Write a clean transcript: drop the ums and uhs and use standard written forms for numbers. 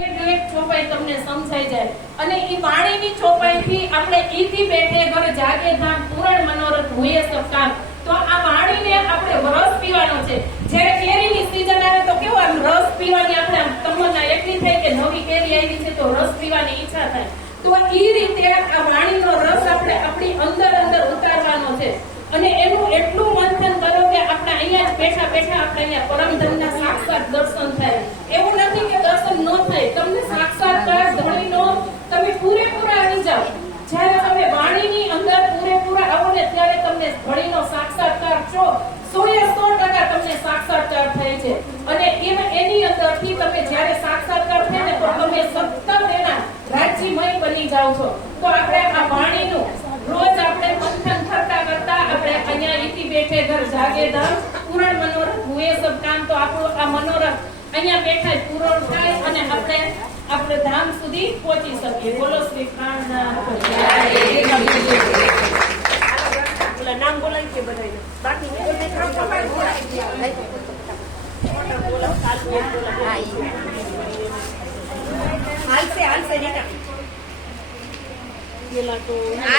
એક ચોપાઈ તમને સમજાઈ જાય અને ઈ વાણીની ચોપાઈથી આપણે ઈથી બેઠે ઘર જાગે ધામ પૂરણ મનોરથ હોય સબ કામ. તો આ વાણીને આપણે રસ પીવાનો છે. જ્યારે કેરીની સીઝન આવે તો કેવો આમ રસ પીવાની આપણે આમ તમન્ના એટલી થાય કે નવી કેરી આવી છે તો રસ પીવાની ઈચ્છા થાય. તો ઈ રીતે આ વાણીનો રસ આપણે આપણી અંદર ઉતારવાનો છે અને એનું એટલું મંથન કરો કે આપણે અહીંયા જ બેઠા બેઠા આપણે અહીંયા પરમધામના સાક્ષાત દર્શન થાય. એવું નથી કે દર્શન ન થાય, તમને સાક્ષાત્કાર ધણીનો તમે પૂરેપૂરા આવી જાઓ. જ્યારે તમે વાણીની અંદર પૂરેપૂરા આવો ને ત્યારે તમને ધણીનો સાક્ષાત્કાર છો 100% તમને સાક્ષાત્કાર થાય છે. અને એની અંદરથી તમે જ્યારે સાક્ષાત્કાર થાય ને તો તમે સતત એના રાજ્યમય બની જાઓ છો. તો આપણે આ વાણીનું રોજ આપણે મંથન કરતા આપણે અહીંયા ઈથી બેઠે ઘર જાગે ધામ પૂરણ મનોરથ હુએ સબ કામ. તો આપણું આ મનોરથ અહીંયા બેઠા પૂરણ થાય અને આપણે ધામ સુધી પહોંચી શકીએ. બોલો શ્રી કૃષ્ણ. નામ બોલાય છે બધાને બાકી હાલશે રીટા પેલા તો